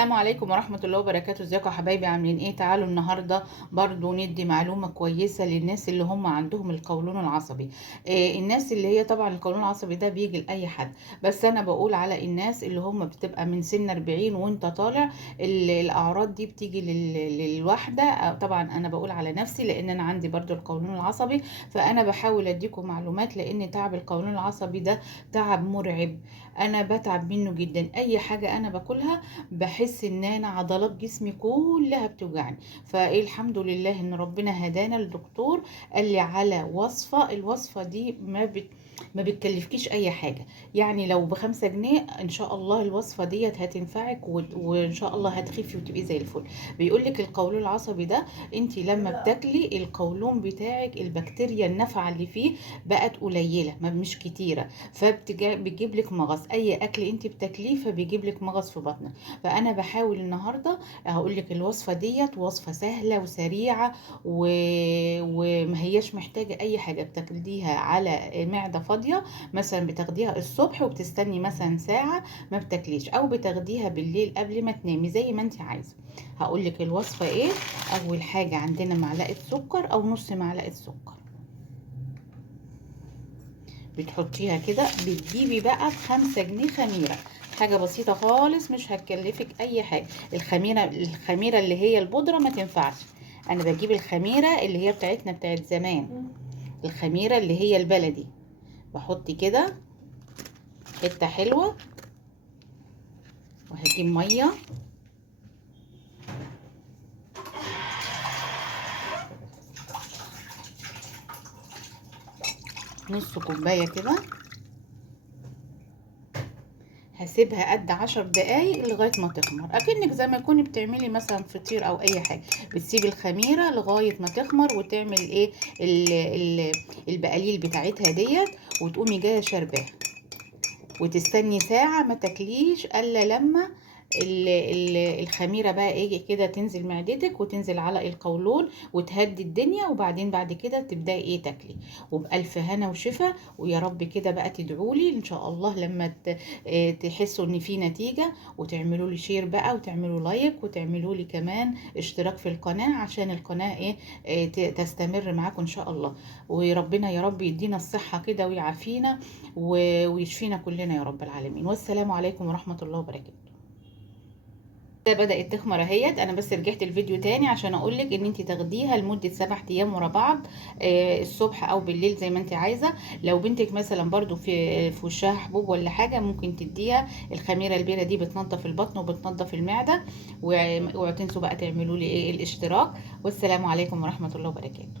السلام عليكم ورحمة الله وبركاته. ازيكم يا حبايبي؟ عاملين ايه؟ تعالوا النهاردة برضو ندي معلومة كويسة للناس اللي هم عندهم القولون العصبي. الناس اللي هي طبعا القولون العصبي ده بيجي لأي حد، بس انا بقول على الناس اللي هم بتبقى من سن 40 وانت طالع. الأعراض دي بتيجي للواحدة. طبعا انا بقول على نفسي لان انا عندي برضو القولون العصبي، فانا بحاول اديكم معلومات لان تعب القولون العصبي ده تعب مرعب. انا بتعب منه جدا. اي حاجة انا باكلها بحس ان انا عضلات جسمي كلها بتوجعني. فايه الحمد لله ان ربنا هدانا الدكتور قال لي على وصفة. الوصفة دي ما بتكلفكيش اي حاجة. يعني لو ب5 جنيه ان شاء الله الوصفة ديت هتنفعك وان شاء الله هتخفي وتبقي زي الفل. بيقولك القولون العصبي ده انت لما بتاكلي القولون بتاعك البكتيريا النافعة اللي فيه بقت قليلة، ما مش كتيرة، فبتجيب لك مغص. اي اكل انت بتاكليه فبيجيب لك مغص في بطنك. فانا بحاول النهارده هقول لك الوصفه ديت وصفه سهله وسريعه وما هياش محتاجه اي حاجه. بتاخديها على معده فاضيه، مثلا بتاخديها الصبح وبتستني مثلا ساعه ما بتاكليش، او بتاخديها بالليل قبل ما تنامي زي ما انت عايزه. هقول لك الوصفه ايه. اول حاجه عندنا معلقه سكر او نص معلقه سكر، بتحطيها كده. بتجيبي بقى ب5 جنيه خميرة، حاجة بسيطة خالص مش هتكلفك أي حاجة. الخميرة اللي هي البودرة ما تنفعش. أنا بجيب الخميرة اللي هي بتاعتنا بتاعت زمان، الخميرة اللي هي البلدي. بحط كده حتة حلوة، وهجيب مية نص كوباية كده. هسيبها قد 10 دقايق لغاية ما تخمر، اكنك زي ما تكوني بتعملي مثلا فطير او اي حاجة. بتسيبي الخميرة لغاية ما تخمر وتعمل ايه البقاليل بتاعتها ديت، وتقومي جاية شرباها وتستني ساعة. ما تاكليش الا لما الخميرة بقى ايه كده تنزل معدتك وتنزل على القولون وتهدي الدنيا، وبعدين بعد كده تبداي ايه تاكلي. وبألف هنا وشفا. ويا رب كده بقى تدعولي ان شاء الله لما تحسوا ان في نتيجة، وتعملوا لي شير بقى وتعملوا لايك وتعملوا لي كمان اشتراك في القناة عشان القناة ايه تستمر معاكم ان شاء الله. وربنا يا رب يدينا الصحة كده ويعافينا ويشفينا كلنا يا رب العالمين. والسلام عليكم ورحمة الله وبركاته. ده بدأت تخمر اهيت. انا بس رجعت الفيديو تاني عشان اقولك ان انت تاخديها لمدة 7 ايام ورا بعض، الصبح او بالليل زي ما انت عايزة. لو بنتك مثلا برضو في وشها حبوب ولا حاجة ممكن تديها. الخميرة البيرة دي بتنظف البطن وبتنظف المعدة. وتنسوا بقى تعملوا لي ايه الاشتراك. والسلام عليكم ورحمة الله وبركاته.